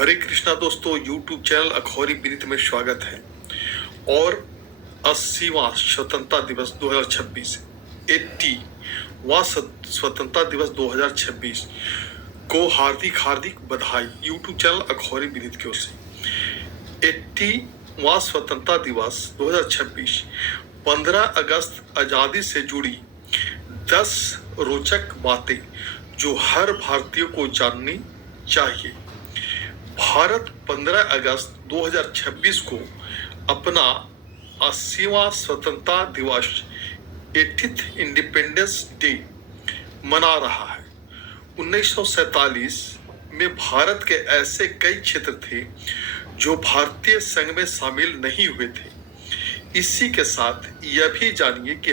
हरे कृष्णा दोस्तों, YouTube channel Akhouri Vineet में स्वागत है। और 80वां स्वतंत्रता दिवस 2026 80वां स्वतंत्रता दिवस 2026 को हार्दिक बधाई। YouTube चैनल अखौरी विनीत की ओर से 80वां स्वतंत्रता दिवस 2026 15 अगस्त आजादी से जुड़ी 10 रोचक बातें जो हर भारतीय को जाननी चाहिए। भारत 15 अगस्त 2026 को अपना 80वां स्वतंत्रता दिवस 80th इंडिपेंडेंस डे मना रहा है। 1947 में भारत के ऐसे कई क्षेत्र थे जो भारतीय संघ में शामिल नहीं हुए थे। इसी के साथ यह भी जानिए कि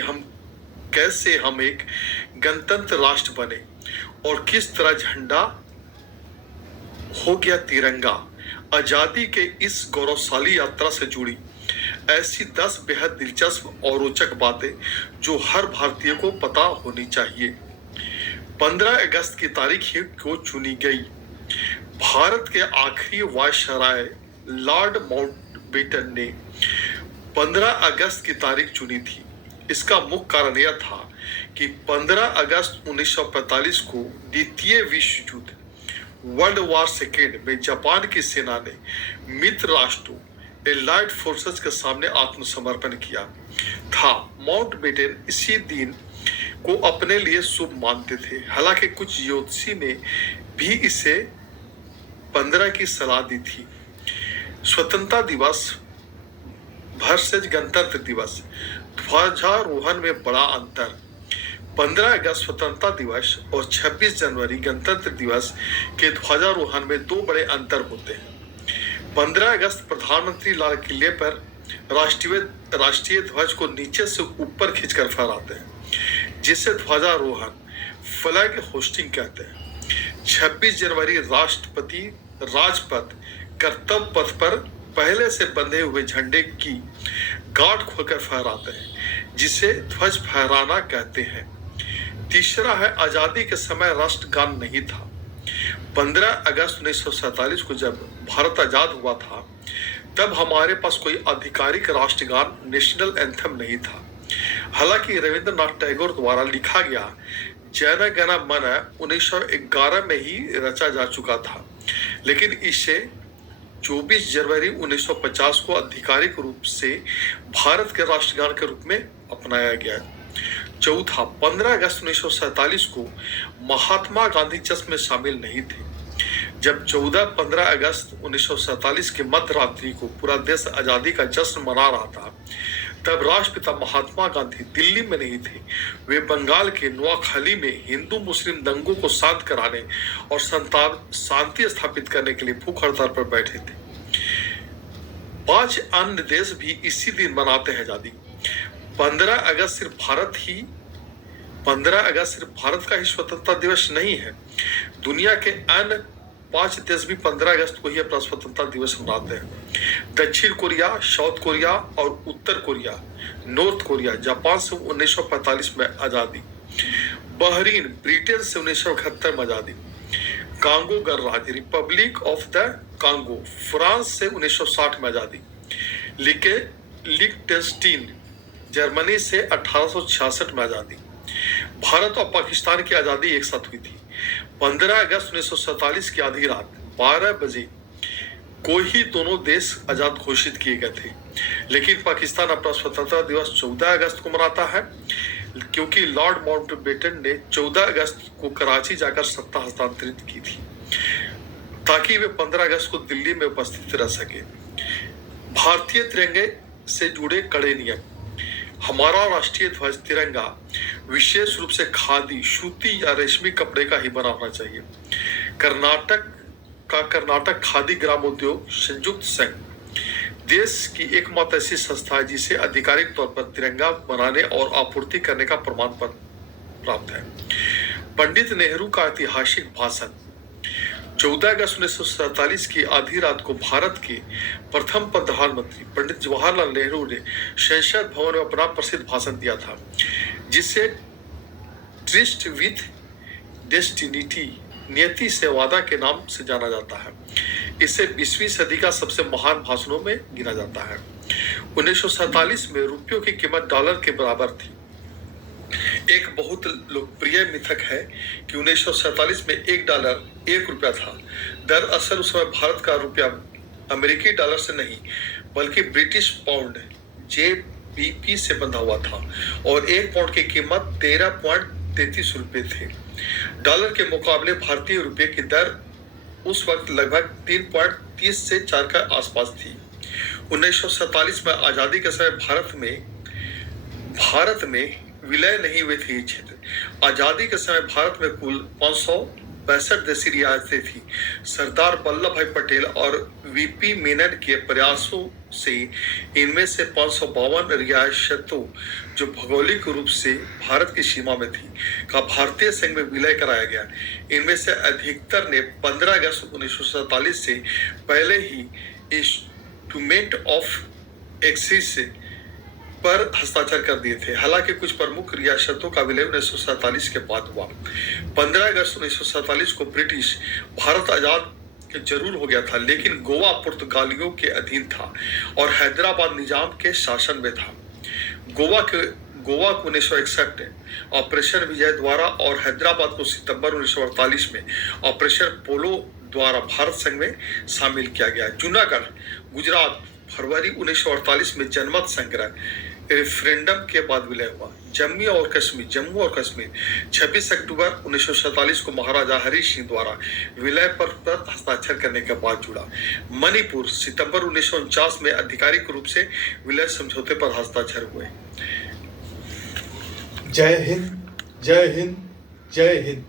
कैसे हम एक गणतंत्र राष्ट्र बने और किस तरह झंडा हो गया तिरंगा। आजादी के इस गौरवशाली यात्रा से जुड़ी ऐसी 10 बेहद दिलचस्प और रोचक बातें जो हर भारतीय को पता होनी चाहिए। 15 अगस्त की तारीख को चुनी गई। भारत के आखिरी वायसराय लॉर्ड माउंटबेटन ने 15 अगस्त की तारीख चुनी थी। इसका मुख्य कारण यह था कि 15 अगस्त 1945 को द्वितीय विश्व युद्ध वर्ल्ड वॉर सेकेंड में जापान की सेना ने मित्र राष्ट्रों एलाइड फोर्सेस के सामने आत्मसमर्पण किया था। माउंटबेटन इसी दिन को अपने लिए शुभ मानते थे। हालांकि कुछ ज्योतिषी ने भी इसे 15 की सलाह दी थी। स्वतंत्रता दिवस वर्सेस गणतंत्र दिवस ध्वजारोहण में बड़ा अंतर। 15 अगस्त स्वतंत्रता दिवस और 26 जनवरी गणतंत्र दिवस के ध्वजारोहण में दो बड़े अंतर होते हैं। 15 अगस्त प्रधानमंत्री लाल किले पर राष्ट्रीय ध्वज को नीचे से ऊपर खींचकर फहराते हैं, जिसे ध्वजारोहण फ्लैग होस्टिंग कहते हैं। 26 जनवरी राष्ट्रपति राजपथ कर्तव्य पथ पर पहले से बंधे हुए झंडे की गांठ खोलकर फहराते हैं, जिसे ध्वज फहराना कहते हैं। तीसरा है, आजादी के समय राष्ट्रगान नहीं था। 15 अगस्त 1947 को जब भारत आजाद हुआ था, तब हमारे पास कोई आधिकारिक राष्ट्रगान नेशनल एंथम नहीं था। हालांकि रविंद्रनाथ टैगोर द्वारा लिखा गया जन गण मन 1911 में ही रचा जा चुका था, लेकिन इसे 24 जनवरी 1950 को आधिकारिक रूप से भारत के राष्ट्रगान के रूप में अपनाया गया। चौथा, 15 अगस्त 1947 को महात्मा गांधी जश्न में शामिल नहीं थे। जब 15 अगस्त 1947 के मध्य रात्रि को पूरा देश आजादी का जश्न मना रहा था, तब राष्ट्रपिता महात्मा गांधी दिल्ली में नहीं थे। वे बंगाल के नोआखाली में हिंदू मुस्लिम दंगों को शांत कराने और शांति स्थापित करने के लिए भूख हड़ताल पर बैठे थे। 5 अन्य देश भी इसी दिन मनाते हैं आजादी। 15 अगस्त सिर्फ भारत का ही स्वतंत्रता दिवस नहीं है। दुनिया के अन्य 5 देश भी 15 अगस्त को ही अपना स्वतंत्रता दिवस मनाते हैं। दक्षिण कोरिया, साउथ कोरिया और उत्तर कोरिया, नॉर्थ कोरिया, जापान से 1945 में आजादी, बहरीन ब्रिटेन से 1971 में आजादी, कांगो गणराज्य Republic of the Congo France से 1960 में आजादी, लिechtenstein जर्मनी से 1866 में आजादी। भारत और पाकिस्तान की आजादी एक साथ हुई थी। 15 अगस्त 1947 की आधी रात 12 बजे को ही दोनों देश आजाद घोषित किए गए थे, लेकिन पाकिस्तान अपना स्वतंत्रता दिवस 14 अगस्त को मनाता है, क्योंकि लॉर्ड माउंटबेटन ने 14 अगस्त को कराची जाकर सत्ता हस्तांतरित की थी, ताकि वे 15 अगस्त को दिल्ली में उपस्थित रह सके। भारतीय तिरंगे से जुड़े कड़े नियम। हमारा राष्ट्रीय ध्वज तिरंगा विशेष रूप से खादी, सूती या रेशमी कपड़े का ही बना होना चाहिए। कर्नाटक खादी ग्राम उद्योग संयुक्त संघ देश की एकमात्र ऐसी संस्था है जिसे आधिकारिक तौर पर तिरंगा बनाने और आपूर्ति करने का प्रमाण पत्र प्राप्त है। पंडित नेहरू का ऐतिहासिक भाषण। 14 अगस्त 1947 की आधी रात को भारत के प्रथम प्रधानमंत्री पंडित जवाहरलाल नेहरू ने संसद भवन में अपना प्रसिद्ध भाषण दिया था, जिसे ट्रिस्ट विथ डेस्टिनी नियति से वादा के नाम से जाना जाता है। इसे 20वीं सदी का सबसे महान भाषणों में गिना जाता है। 1947 में रुपयों की कीमत डॉलर के बराबर थी। एक बहुत लोकप्रिय मिथक है कि 1947 में $1 1 रुपया था। दरअसल उस समय भारत का रुपया अमेरिकी डॉलर से नहीं बल्कि ब्रिटिश पाउंड JBP से बंधा हुआ था और 1 पाउंड की कीमत 13.33 रुपये थे। डॉलर के मुकाबले भारतीय रुपये की दर उस वक्त लगभग 3.30 से 4 के आसपास थी। 1947 में आजादी के समय भारत में विलय नहीं हुए थे ये क्षेत्र। आजादी के समय भारत में कुल 562 देशी रियासतें थी। सरदार वल्लभ भाई पटेल और VP मेनन के प्रयासों से इनमें से 552 रियासतों जो भौगोलिक रूप से भारत की सीमा में थी का भारतीय संघ में विलय कराया गया। इनमें से अधिकतर ने 15 अगस्त 1947 से पहले ही इंस्ट्रूमेंट ऑफ एक्सेस पर हस्ताक्षर कर दिए थे। हालांकि कुछ प्रमुख रियासतों का विलय 1947 के बाद हुआ। 15 अगस्त 1947 को ब्रिटिश भारत आजाद जरूर हो गया था, लेकिन गोवा पुर्तगालियों के अधीन था और हैदराबाद निजाम के शासन में था। गोवा को 1961 में ऑपरेशन विजय द्वारा और हैदराबाद को सितंबर 1948 में ऑपरेशन पोलो द्वारा भारत संघ में शामिल किया गया। जूनागढ़ गुजरात फरवरी 1948 में जनमत संग्रह रेफरेंडम के बाद विलय हुआ। जम्मू और कश्मीर 26 अक्टूबर 1947 को महाराजा हरि सिंह द्वारा विलय पर हस्ताक्षर करने के बाद जुड़ा। मणिपुर सितंबर 1949 में आधिकारिक रूप से विलय समझौते पर हस्ताक्षर हुए। जय हिंद, जय हिंद, जय हिंद।